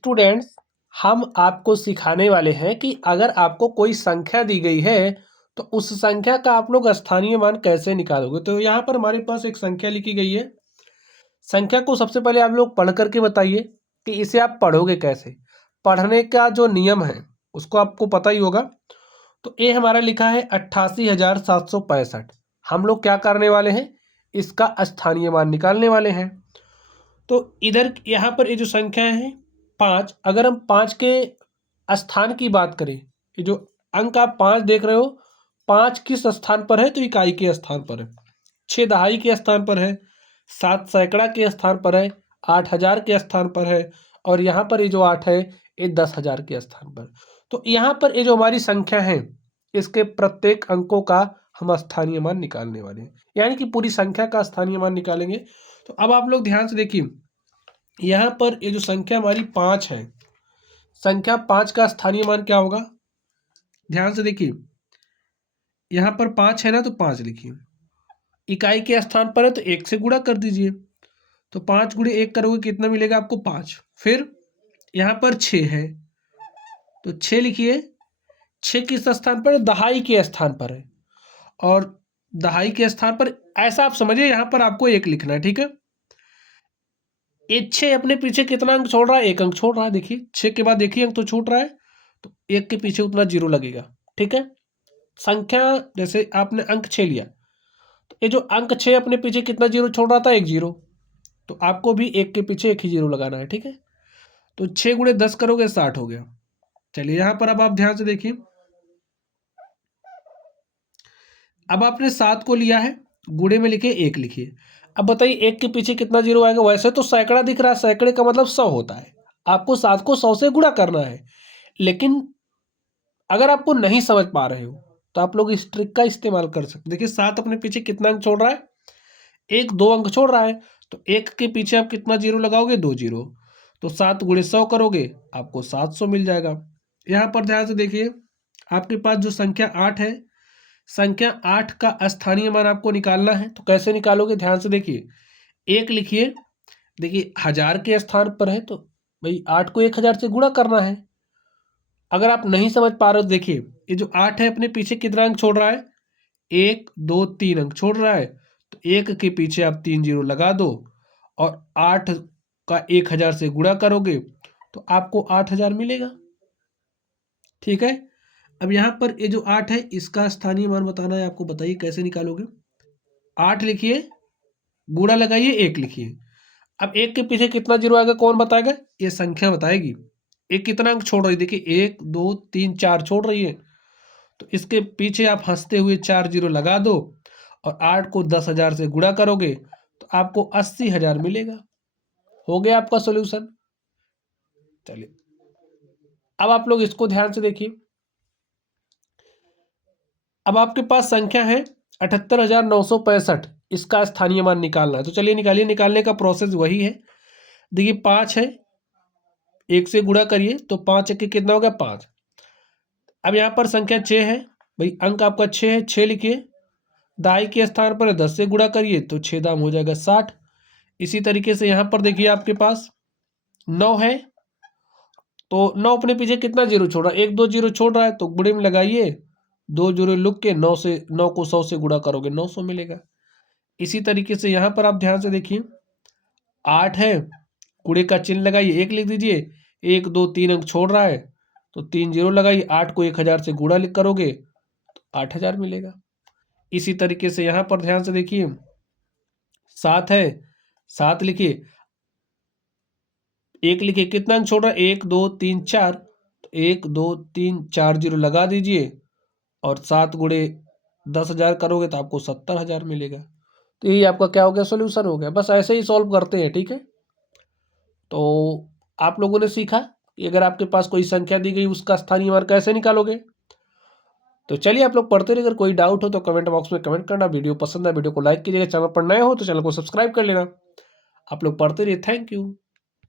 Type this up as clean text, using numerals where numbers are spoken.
Students, हम आपको सिखाने वाले हैं कि अगर आपको कोई संख्या दी गई है तो उस संख्या का आप लोग स्थानीय मान कैसे निकालोगे। तो यहाँ पर हमारे पास एक संख्या लिखी गई है। संख्या को सबसे पहले आप लोग पढ़ करके बताइए कि इसे आप पढ़ोगे कैसे। पढ़ने का जो नियम है उसको आपको पता ही होगा। तो ये हमारा लिखा है 88,765। हम लोग क्या करने वाले हैं, इसका स्थानीय मान निकालने वाले हैं। तो इधर यहाँ पर ये जो संख्या है 5, अगर हम 5 के स्थान की बात करें, ये जो अंक आप 5 देख रहे हो, 5 किस स्थान पर है, तो इकाई के स्थान पर है। 6 दहाई के स्थान पर है, 7 सैकड़ा के स्थान पर है, 8,000 के स्थान पर है, और यहाँ पर ये जो 8 है ये 10,000 के स्थान पर। तो यहाँ पर ये जो हमारी संख्या है इसके प्रत्येक अंकों का हम स्थानीय मान निकालने वाले हैं, यानी कि पूरी संख्या का स्थानीय मान निकालेंगे। तो अब आप लोग ध्यान से देखिए, यहाँ पर ये जो संख्या हमारी 5 है, संख्या 5 का स्थानीय मान क्या होगा। ध्यान से देखिए, यहाँ पर 5 है ना, तो 5 लिखिए। इकाई के स्थान पर है तो 1 से गुणा कर दीजिए। तो 5 गुणे 1 करोगे कितना मिलेगा आपको, 5। फिर यहाँ पर 6 है तो 6 लिखिए। 6 किस स्थान पर है, दहाई के स्थान पर है, और दहाई के स्थान पर ऐसा आप समझिए यहाँ पर आपको 1 लिखना है, ठीक है। ये 6 अपने पीछे कितना अंक छोड़ रहा है, 1 अंक छोड़ रहा है। देखिए 6 के बाद एक ही अंक तो छूट रहा है, तो 1 के पीछे उतना 0 लगेगा, ठीक है। संख्या जैसे आपने अंक 6 लिया, तो ये जो अंक 6 अपने पीछे कितना 0 छोड़ रहा था, 1 0, तो आपको भी 1 के पीछे 1 ही 0 लगाना है, ठीक है। तो 6 गुणे 10 करोगे 60 हो गया। चलिए यहाँ पर अब आप ध्यान से देखिए, अब आपने 7 को लिया है, गुणे में लिखे 1 लिखिए। अब बताइए 1 के पीछे कितना 0 आएगा। वैसे तो सैकड़ा दिख रहा है, सैकड़े का मतलब 100 होता है, आपको 7 को 100 से गुणा करना है। लेकिन अगर आपको नहीं समझ पा रहे हो तो आप लोग इस ट्रिक का इस्तेमाल कर सकते। देखिए 7 अपने पीछे कितना अंक छोड़ रहा है, 1 2 अंक छोड़ रहा है, तो 1 के पीछे आप कितना 0 लगाओगे, 2 0। तो 7 गुणे 100 करोगे आपको 700 मिल जाएगा। यहाँ पर ध्यान से देखिए, आपके पास जो संख्या 8 है, संख्या 8 का स्थानीय मान आपको निकालना है। तो कैसे निकालोगे, ध्यान से देखिए। 1 लिखिए। देखिए 1000 के स्थान पर है तो भाई 8 को 1000 से गुणा करना है। अगर आप नहीं समझ पा रहे हो, देखिए ये जो 8 है अपने पीछे कितना अंक छोड़ रहा है, 1 2 3 अंक छोड़ रहा है। तो 1 के पीछे आप 3 0 लगा दो, और 8 का 1000 से गुणा करोगे तो आपको 8000 मिलेगा, ठीक है। अब यहाँ पर ये जो 8 है इसका स्थानीय मान बताना है आपको। बताइए कैसे निकालोगे। 8 लिखिए, गुणा लगाइए, 1 लिखिए। अब 1 के पीछे कितना 0 आएगा, कौन बताएगा, ये संख्या बताएगी। 1 कितना अंक छोड़ रही है, देखिए 1 2 3 4 छोड़ रही है, तो इसके पीछे आप हंसते हुए 4 0 लगा दो, और 8 को 10,000 से गुणा करोगे तो आपको 80,000 मिलेगा। हो गया आपका सोल्यूशन। चलिए अब आप लोग इसको ध्यान से देखिए। अब आपके पास संख्या है 78,965, इसका स्थानीय मान निकालना है। तो चलिए निकालिए। निकालने का प्रोसेस वही है। देखिए 5 है, 1 से गुणा करिए तो 5 1 कितना हो गया, 5। अब यहाँ पर संख्या 6 है, भाई अंक आपका 6 है, 6 लिखिए। दाई के स्थान पर 10 से गुणा करिए तो 6 दाम हो जाएगा 60। इसी तरीके से यहाँ पर देखिए आपके पास 9 है, तो 9 अपने पीछे कितना 0 छोड़ रहा है, 1 2 0 छोड़ रहा है, तो गुणे में लगाइए, 2 0 लुक के 9 से 9 को 100 से गुणा करोगे 900 मिलेगा। इसी तरीके से यहाँ पर आप ध्यान से देखिए, 8 है, गुणे का चिन्ह लगाइए, 1 लिख दीजिए। 1 2 3 अंक छोड़ रहा है, तो 3 0 लगाइए, 8 को 1000 से गुणा करोगे तो 8000 मिलेगा। इसी तरीके से यहाँ पर ध्यान से देखिए, 7 है, 7 लिखिए। 1 लिखिए, कितना अंक छोड़ रहा है, 1 2 3 4, तो 1 2 3 4 0 लगा दीजिए, और 7 गुणे 10,000 करोगे तो आपको 70,000 मिलेगा। तो यही आपका क्या हो गया, सोल्यूशन हो गया। बस ऐसे ही सॉल्व करते हैं, ठीक है। तो आप लोगों ने सीखा कि अगर आपके पास कोई संख्या दी गई उसका स्थानीय मान कैसे निकालोगे। तो चलिए आप लोग पढ़ते रहिए। अगर कोई डाउट हो तो कमेंट बॉक्स में कमेंट करना। वीडियो पसंद है वीडियो को लाइक कीजिएगा, चैनल पर नए हो तो चैनल को सब्सक्राइब कर लेना। आप लोग पढ़ते रहिए। Thank you.